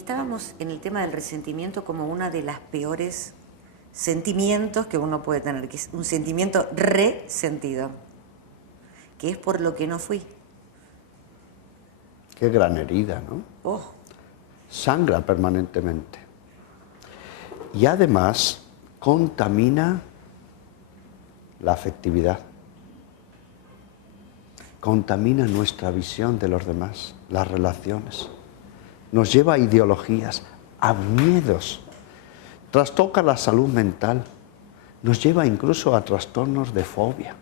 estábamos en el tema del resentimiento como una de las peores sentimientos que uno puede tener, que es un sentimiento resentido, que es por lo que no fui. Qué gran herida, ¿no? Oh. Sangra permanentemente. Y además contamina la afectividad. Contamina nuestra visión de los demás, las relaciones. Nos lleva a ideologías, a miedos. Trastoca la salud mental. Nos lleva incluso a trastornos de fobia.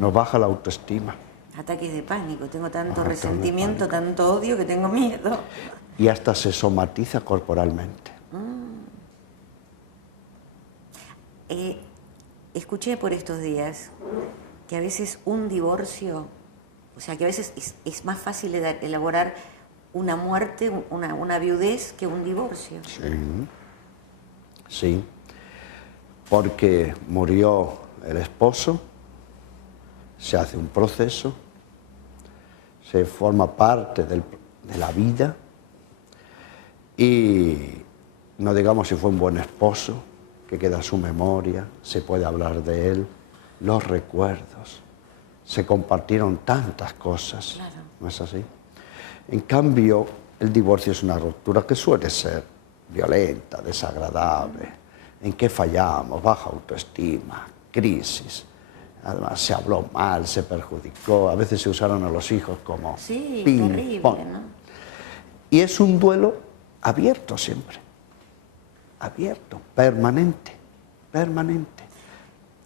Nos baja la autoestima. Ataques de pánico, tengo tanto resentimiento, tanto odio que tengo miedo. Y hasta se somatiza corporalmente. Escuché por estos días que a veces un divorcio, o sea, que a veces es más fácil elaborar una muerte, una viudez que un divorcio. Sí, sí, porque murió el esposo, se hace un proceso, se forma parte de la vida y no digamos si fue un buen esposo, que queda su memoria, se puede hablar de él, los recuerdos, se compartieron tantas cosas, claro. ¿No es así? En cambio, el divorcio es una ruptura que suele ser violenta, desagradable, en que fallamos, baja autoestima, crisis. Además, se habló mal, se perjudicó, a veces se usaron a los hijos como sí, terrible, ¿no? Y es un duelo abierto siempre, abierto, permanente, permanente.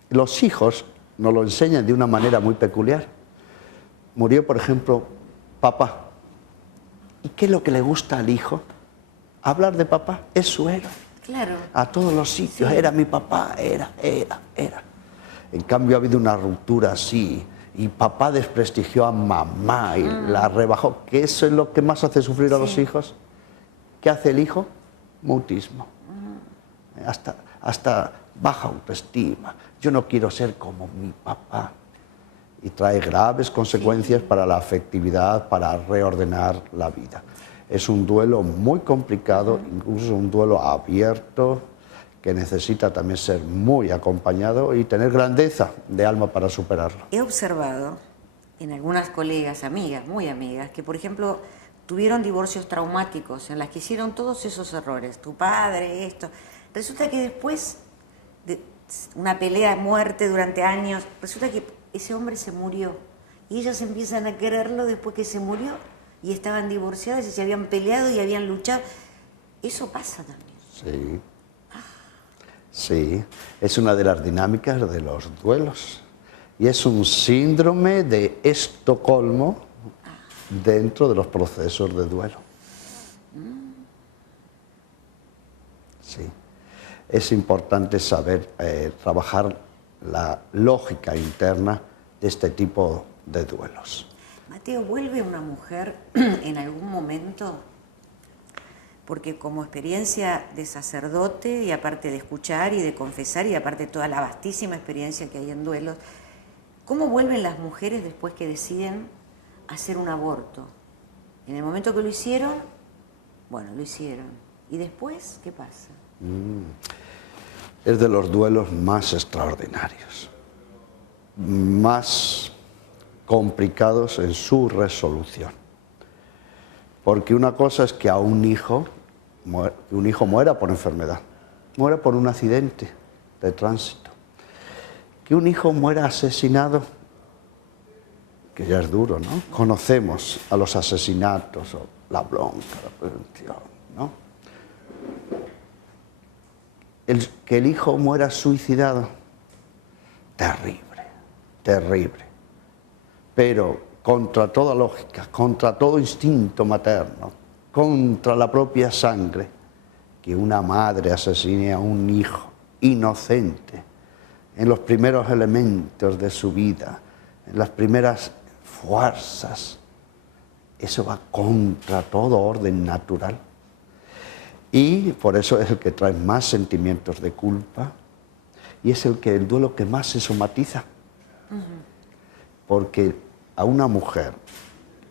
Los hijos nos lo enseñan de una manera muy peculiar. Murió, por ejemplo, papá. ¿Y qué es lo que le gusta al hijo? Hablar de papá, es su héroe. Claro. A todos los sitios, Sí. era mi papá, era. En cambio ha habido una ruptura así, y papá desprestigió a mamá y la rebajó, que eso es lo que más hace sufrir a los hijos. ¿Qué hace el hijo? Mutismo. Hasta baja autoestima. Yo no quiero ser como mi papá. Y trae graves consecuencias para la afectividad, para reordenar la vida. Es un duelo muy complicado, incluso un duelo abierto, que necesita también ser muy acompañado y tener grandeza de alma para superarlo. He observado en algunas colegas, amigas, muy amigas, que por ejemplo tuvieron divorcios traumáticos en las que hicieron todos esos errores, tu padre, esto. Resulta que después de una pelea a muerte durante años, resulta que ese hombre se murió y ellas empiezan a quererlo después que se murió y estaban divorciadas y se habían peleado y habían luchado. Eso pasa también. Sí. Sí, es una de las dinámicas de los duelos y es un síndrome de Estocolmo dentro de los procesos de duelo. Sí, es importante saber trabajar la lógica interna de este tipo de duelos. Mateo, ¿vuelve una mujer en algún momento? Porque como experiencia de sacerdote y aparte de escuchar y de confesar y aparte de toda la vastísima experiencia que hay en duelos, ¿cómo vuelven las mujeres después que deciden hacer un aborto? En el momento que lo hicieron, bueno, lo hicieron. ¿Y después qué pasa? Es de los duelos más extraordinarios, más complicados en su resolución. Porque una cosa es que a un hijo muera por enfermedad, muera por un accidente de tránsito. Que un hijo muera asesinado, que ya es duro, ¿no? Conocemos a los asesinatos, o la bronca, la prevención, ¿no? Que el hijo muera suicidado, terrible, terrible. Pero contra toda lógica, contra todo instinto materno, contra la propia sangre, que una madre asesine a un hijo inocente en los primeros elementos de su vida, en las primeras fuerzas, eso va contra todo orden natural. Y por eso es el que trae más sentimientos de culpa y es el duelo que más se somatiza. Porque a una mujer,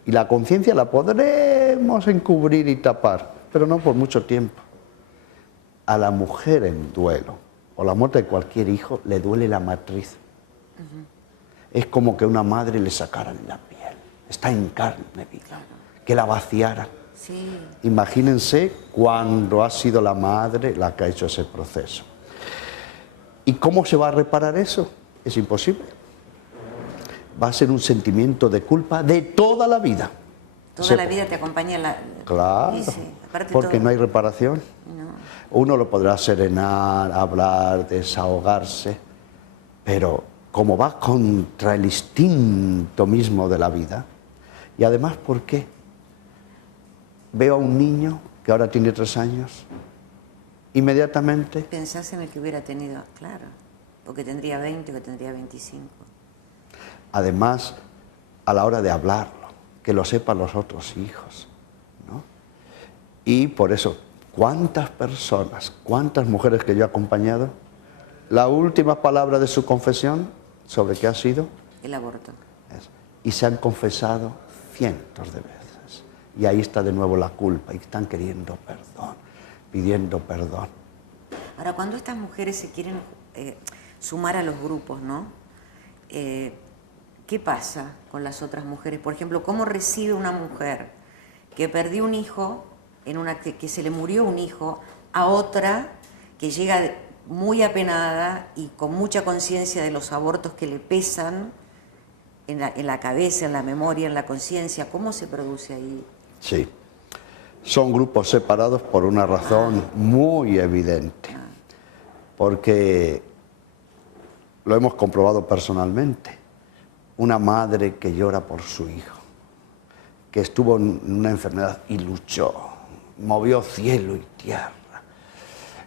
y la conciencia la podremos encubrir y tapar, pero no por mucho tiempo. A la mujer en duelo, o la muerte de cualquier hijo, le duele la matriz. Es como que una madre le sacaran la piel, está en carne viva, Claro. que la vaciaran. Sí. Imagínense cuando ha sido la madre la que ha hecho ese proceso. ¿Y cómo se va a reparar eso? Es imposible. Va a ser un sentimiento de culpa de toda la vida. Toda la vida te acompaña la... Claro, Y sí, aparte porque todo. no hay reparación. No. Uno lo podrá serenar, hablar, desahogarse, pero como va contra el instinto mismo de la vida, y además, ¿por qué? Veo a un niño que ahora tiene 3 años, inmediatamente, Pensás en el que hubiera tenido, claro, porque tendría 20 o que tendría 25. además, a la hora de hablarlo, que lo sepan los otros hijos, ¿no? Y por eso, ¿cuántas personas, cuántas mujeres que yo he acompañado, la última palabra de su confesión, ¿sobre qué ha sido? El aborto. Y se han confesado cientos de veces. Y ahí está de nuevo la culpa, y están queriendo perdón, pidiendo perdón. Ahora, cuando estas mujeres se quieren sumar a los grupos, ¿no? ¿Qué pasa con las otras mujeres? Por ejemplo, ¿cómo recibe una mujer que perdió un hijo, que se le murió un hijo, a otra que llega muy apenada y con mucha conciencia de los abortos que le pesan en la cabeza, en la memoria, en la conciencia? ¿Cómo se produce ahí? Sí, son grupos separados por una razón muy evidente, porque lo hemos comprobado personalmente. Una madre que llora por su hijo, que estuvo en una enfermedad y luchó, movió cielo y tierra,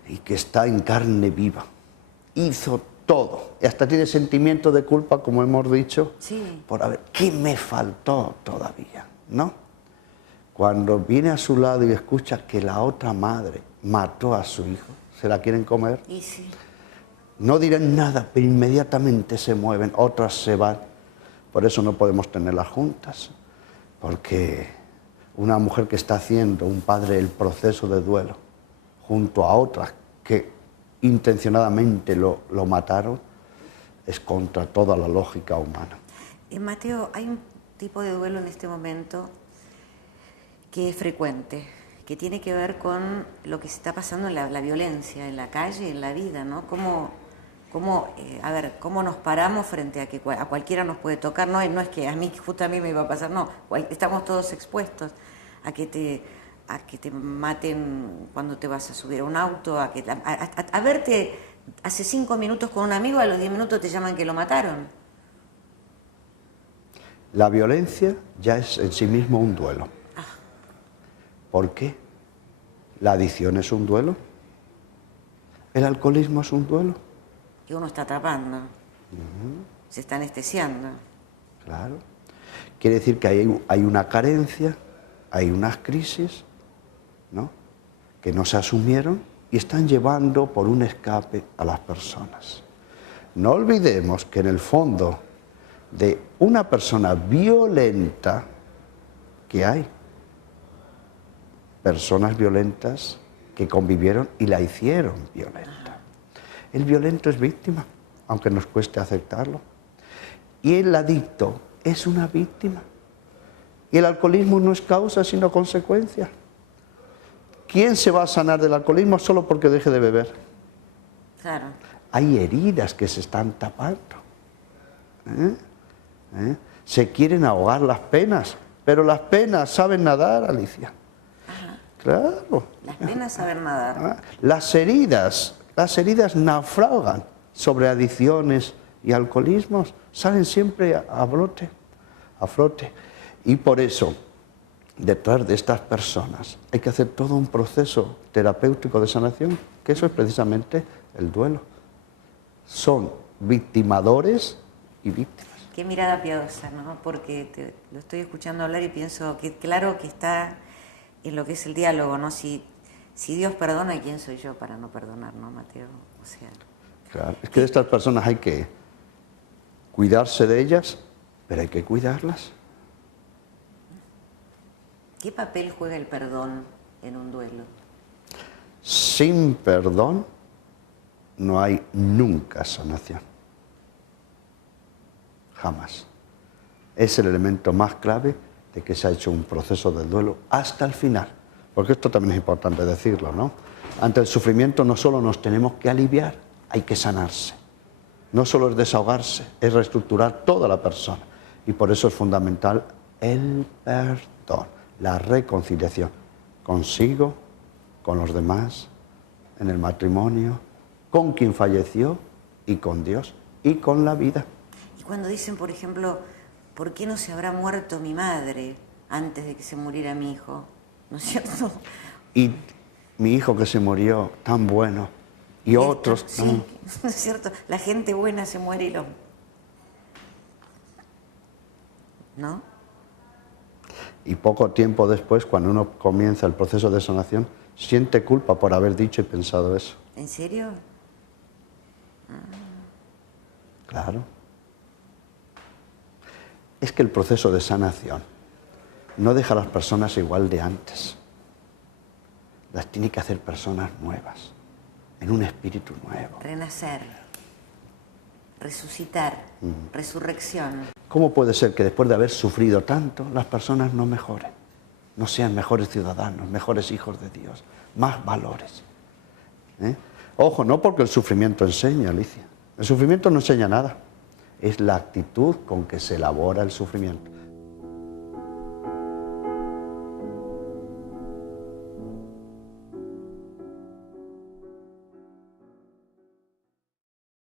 y que está en carne viva, hizo todo, y hasta tiene sentimiento de culpa, como hemos dicho, Sí. por haber, ¿qué me faltó todavía? ¿No? Cuando viene a su lado y escucha que la otra madre mató a su hijo, ¿se la quieren comer? Y sí. No dirán nada, pero inmediatamente se mueven, otras se van. Por eso no podemos tenerlas juntas, porque una mujer que está haciendo, un padre, el proceso de duelo, junto a otras que intencionadamente lo mataron, es contra toda la lógica humana. Mateo, hay un tipo de duelo en este momento que es frecuente, que tiene que ver con lo que se está pasando en la violencia, en la calle, en la vida, ¿no? ¿Cómo nos paramos frente a que a cualquiera nos puede tocar? No es que justo a mí me iba a pasar, no, estamos todos expuestos a que te maten cuando te vas a subir a un auto, a verte hace 5 minutos con un amigo, a los 10 minutos te llaman que lo mataron. La violencia ya es en sí mismo un duelo. ¿Por qué? La adicción es un duelo. El alcoholismo es un duelo. Que uno está atrapando, se está anestesiando. Claro. Quiere decir que hay una carencia, hay unas crisis, ¿no?, que no se asumieron y están llevando por un escape a las personas. No olvidemos que en el fondo de una persona violenta que hay personas violentas que convivieron y la hicieron violenta. El violento es víctima, aunque nos cueste aceptarlo. Y el adicto es una víctima. Y el alcoholismo no es causa, sino consecuencia. ¿Quién se va a sanar del alcoholismo solo porque deje de beber? Claro. Hay heridas que se están tapando. Se quieren ahogar las penas, pero las penas saben nadar, Alicia. Ajá. Claro. Las penas saber nadar. Las heridas naufragan sobre adicciones y alcoholismos, salen siempre a flote. Y por eso, detrás de estas personas hay que hacer todo un proceso terapéutico de sanación, que eso es precisamente el duelo. Son victimadores y víctimas. Qué mirada piadosa, ¿no? Porque lo estoy escuchando hablar y pienso que claro que está en lo que es el diálogo, ¿no? Si Dios perdona, ¿quién soy yo para no perdonar, no, Mateo? O sea... Claro, es que de estas personas hay que cuidarse de ellas, pero hay que cuidarlas. ¿Qué papel juega el perdón en un duelo. Sin perdón no hay nunca sanación. Jamás. Es el elemento más clave de que se ha hecho un proceso de duelo hasta el final. Porque esto también es importante decirlo, ¿no? Ante el sufrimiento no solo nos tenemos que aliviar, hay que sanarse. No solo es desahogarse, es reestructurar toda la persona. Y por eso es fundamental el perdón, la reconciliación consigo, con los demás, en el matrimonio, con quien falleció y con Dios y con la vida. Y cuando dicen, por ejemplo, ¿por qué no se habrá muerto mi madre antes de que se muriera mi hijo? ¿No es cierto? Y mi hijo que se murió, tan bueno, y otros... Sí, ¿no es cierto? La gente buena se muere y los... ¿No? Y poco tiempo después, cuando uno comienza el proceso de sanación, siente culpa por haber dicho y pensado eso. ¿En serio? Claro. Es que el proceso de sanación no deja a las personas igual de antes. Las tiene que hacer personas nuevas, en un espíritu nuevo. Renacer, resucitar, resurrección. ¿Cómo puede ser que después de haber sufrido tanto, las personas no mejoren? No sean mejores ciudadanos, mejores hijos de Dios, más valores. Ojo, no porque el sufrimiento enseña, Alicia. El sufrimiento no enseña nada. Es la actitud con que se elabora el sufrimiento.